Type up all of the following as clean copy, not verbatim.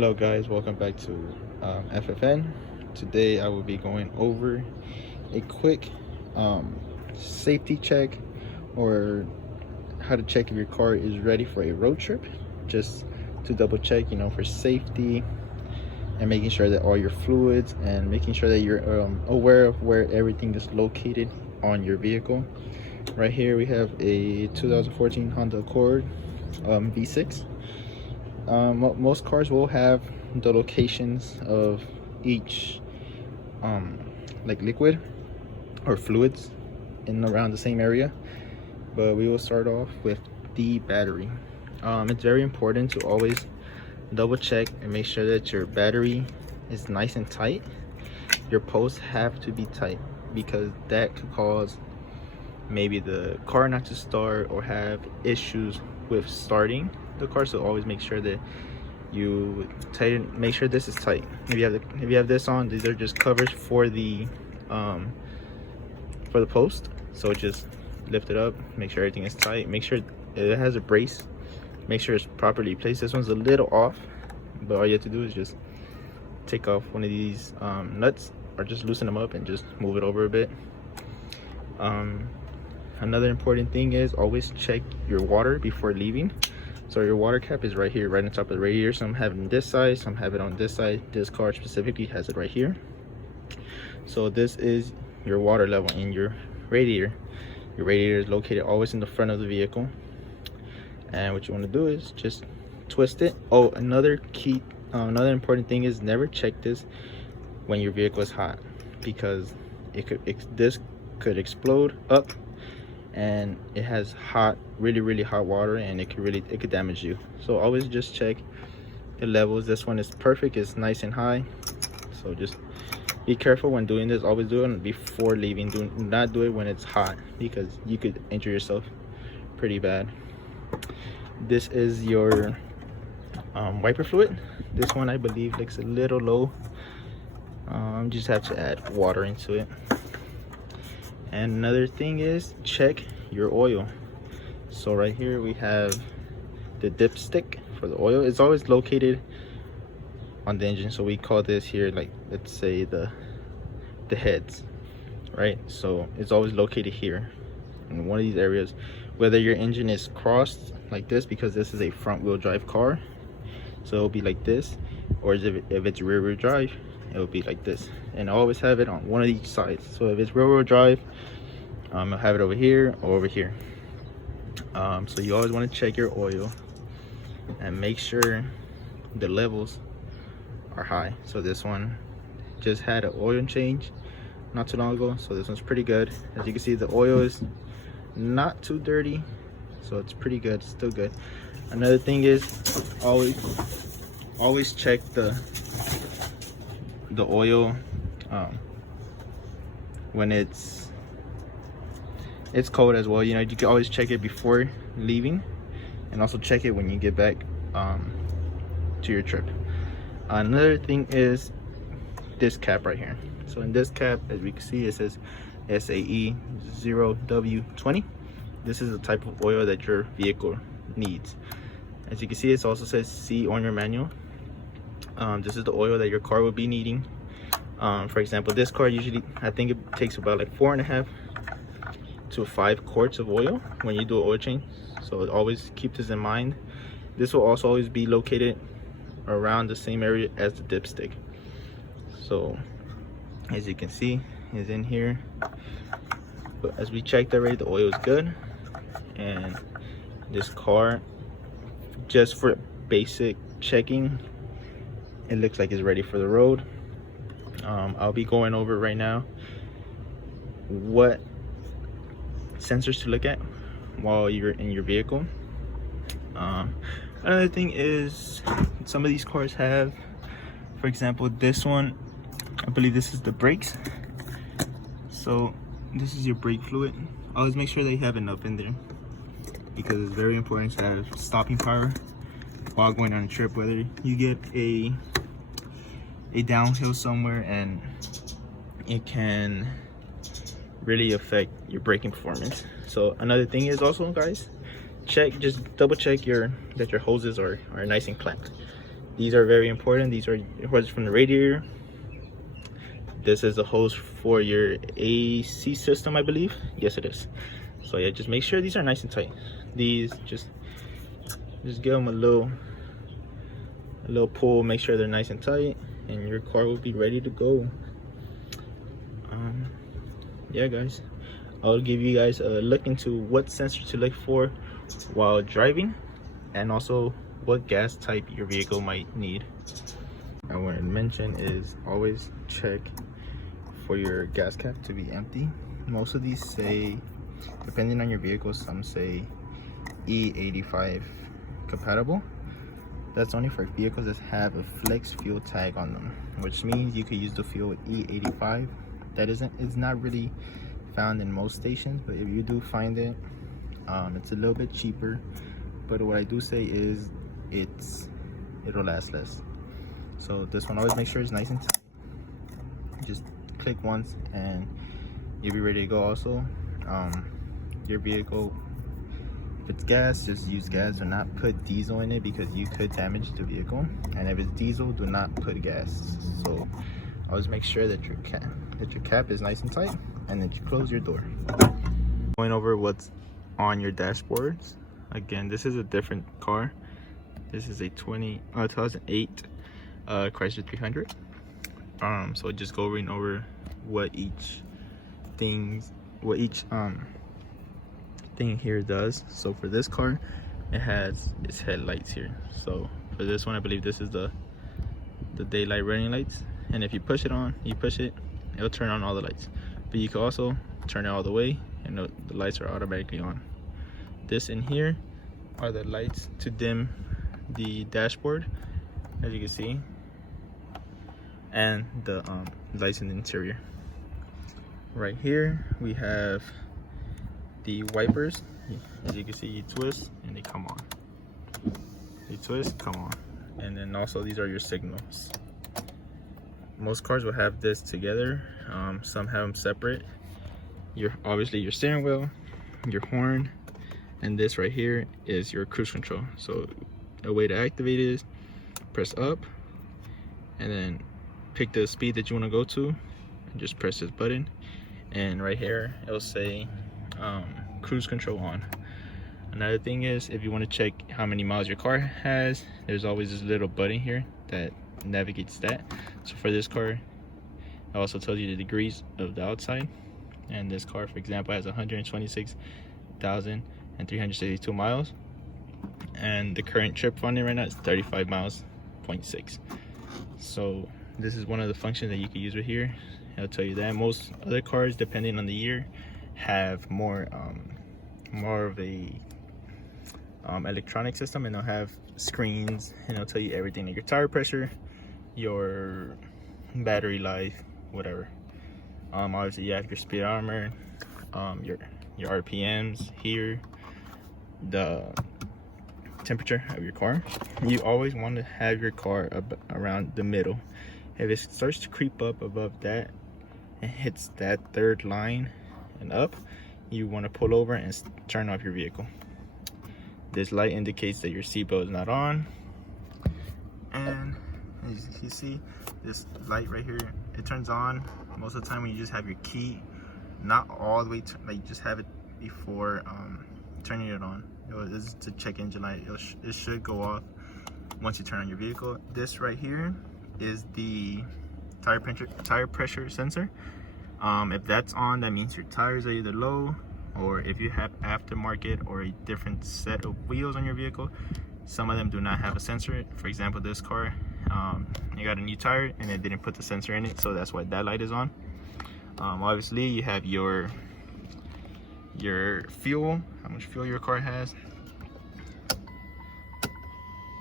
Hello guys, welcome back to FFN. Today I will be going over a quick safety check, or how to check if your car is ready for a road trip, just to double check, for safety, and making sure that all your fluids, and making sure that you're aware of where everything is located on your vehicle. Right here we have a 2014 Honda Accord V6. Most cars will have the locations of each like liquid or fluids in around the same area, but we will start off with the battery. It's very important to always double check and make sure that your battery is nice and tight. Your posts have to be tight, because that could cause maybe the car not to start or have issues with starting the car. So always make sure that you make sure this is tight. If you have this on, these are just covers for the post. So just lift it up, make sure everything is tight, make sure it has a brace, make sure it's properly placed. This one's a little off, but all you have to do is just take off one of these nuts, or just loosen them up and just move it over a bit. Another important thing is always check your water before leaving. So your water cap is right here, right on top of the radiator. Some have it on this side, some have it on this side. This car specifically has it right here. So this is your water level in your radiator. Your radiator is located always in the front of the vehicle, and what you want to do is just twist it. Oh, another important thing is never check this when your vehicle is hot, because this could explode up, and it has really hot water, and it could damage you. So always just check the levels. This one is perfect, it's nice and high. So just be careful when doing this. Always do it before leaving. Do not do it when it's hot, because you could injure yourself pretty bad. This is your wiper fluid. This one I believe looks a little low. Just have to add water into it. And another thing is check your oil. So right here we have the dipstick for the oil. It's always located on the engine, so we call this here, like, let's say the heads, right? So it's always located here in one of these areas, whether your engine is crossed like this, because this is a front wheel drive car, so it'll be like this, or if it's rear wheel drive, it'll be like this. And I always have it on one of each sides. So if it's rear wheel drive, I'll have it over here or over here. So you always want to check your oil and make sure the levels are high. So this one just had an oil change not too long ago, so this one's pretty good. As you can see, the oil is not too dirty, so it's pretty good, still good. Another thing is always check the oil when it's cold as well. You can always check it before leaving, and also check it when you get back to your trip. Another thing is this cap right here. So in this cap, as we can see, it says SAE 0W20. This is the type of oil that your vehicle needs. As you can see, it also says C on your manual. This is the oil that your car will be needing. For example, this car usually, I think it takes about like 4.5 to 5 quarts of oil when you do an oil change. So always keep this in mind. This will also always be located around the same area as the dipstick. So as you can see, is in here. But as we checked already, the oil is good. And this car, just for basic checking, it looks like it's ready for the road. I'll be going over right now what sensors to look at while you're in your vehicle. Another thing is, some of these cars have, for example, this one, I believe this is the brakes. So this is your brake fluid. Always make sure they have enough in there, because it's very important to have stopping power while going on a trip, whether you get a downhill somewhere, and it can really affect your braking performance. So another thing is also, guys, just double check that your hoses are nice and clamped. These are very important. These are hoses from the radiator. This is a hose for your AC system, I believe. Yes, it is. So yeah, just make sure these are nice and tight. These just give them a little pull. Make sure they're nice and tight, and your car will be ready to go. Yeah, guys, I'll give you guys a look into what sensor to look for while driving, and also what gas type your vehicle might need. I want to mention is always check for your gas cap to be empty. Most of these say, depending on your vehicle, some say E85 compatible. That's only for vehicles that have a flex fuel tag on them, which means you could use the fuel with E85. It's not really found in most stations, but if you do find it, it's a little bit cheaper. But what I do say is it'll last less. So this one, always make sure it's nice and tight. Just click once and you'll be ready to go. Also, your vehicle, if it's gas, just use gas. Do not put diesel in it because you could damage the vehicle. And if it's diesel, do not put gas. So always make sure that your cap is nice and tight, and that you close your door. Going over what's on your dashboards. Again, this is a different car. This is a 2008 Chrysler 300. So just going over what each thing here does. So for this car, it has its headlights here. So for this one, I believe this is the daylight running lights, and if you push it, it'll turn on all the lights. But you can also turn it all the way, and the lights are automatically on. This in here are the lights to dim the dashboard, as you can see, and the lights in the interior. Right here we have the wipers. As you can see, you twist and they come on. You twist, come on. And then also these are your signals. Most cars will have this together. Some have them separate. Obviously your steering wheel, your horn, and this right here is your cruise control. So a way to activate is press up and then pick the speed that you want to go to and just press this button, and right here it'll say cruise control on. Another thing is, if you want to check how many miles your car has, there's always this little button here that navigates that. So for this car, it also tells you the degrees of the outside, and this car, for example, has 126,362 miles, and the current trip on it right now is 35 miles, 0.6. So this is one of the functions that you can use right here. I'll tell you that. Most other cars, depending on the year, have more of a electronic system, and they'll have screens, and it'll tell you everything, like your tire pressure, your battery life, whatever. Obviously you have your speedometer, your RPMs here, the temperature of your car. You always want to have your car around the middle. If it starts to creep up above that and hits that third line and up, you want to pull over and turn off your vehicle. This light indicates that your seatbelt is not on, and as you see, this light right here, it turns on most of the time when you just have your key, not all the way to, like, just have it before turning it on. This is to check engine light. It should go off once you turn on your vehicle. This right here is the tire pressure sensor. If that's on, that means your tires are either low, or if you have aftermarket or a different set of wheels on your vehicle, some of them do not have a sensor. For example, this car, you got a new tire and it didn't put the sensor in it, so that's why that light is on. Obviously you have your fuel, how much fuel your car has,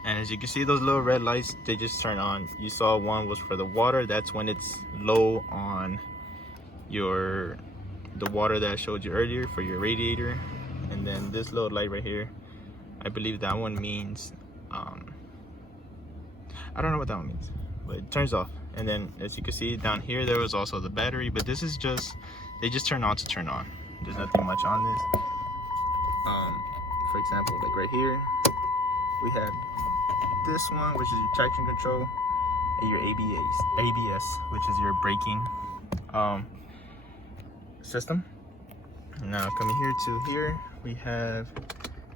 and as you can see, those little red lights, they just turn on. You saw one was for the water. That's when it's low on the water that I showed you earlier for your radiator. And then this little light right here, I believe that one means I don't know what that one means, but it turns off. And then as you can see down here, there was also the battery, but this is just, they just turn on to turn on. There's nothing much on this. For example, like right here we have this one, which is your traction control, and your ABS, which is your braking system. Now coming here to here, we have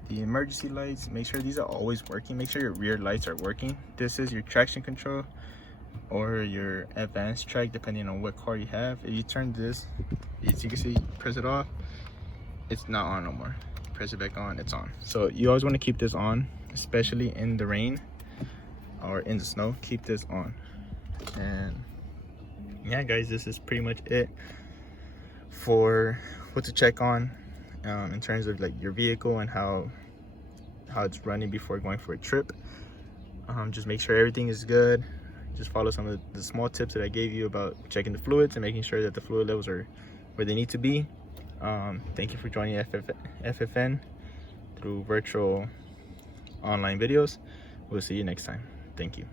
the emergency lights. Make sure these are always working. Make sure your rear lights are working. This is your traction control or your advanced track, depending on what car you have. If you turn this, as you can see, press it off, it's not on no more. Press it back on, it's on. So you always want to keep this on, especially in the rain or in the snow. Keep this on. And yeah guys, this is pretty much it for what to check on in terms of like your vehicle and how it's running before going for a trip. Just make sure everything is good. Just follow some of the small tips that I gave you about checking the fluids and making sure that the fluid levels are where they need to be. Thank you for joining FFN through virtual online videos. We'll see you next time. Thank you.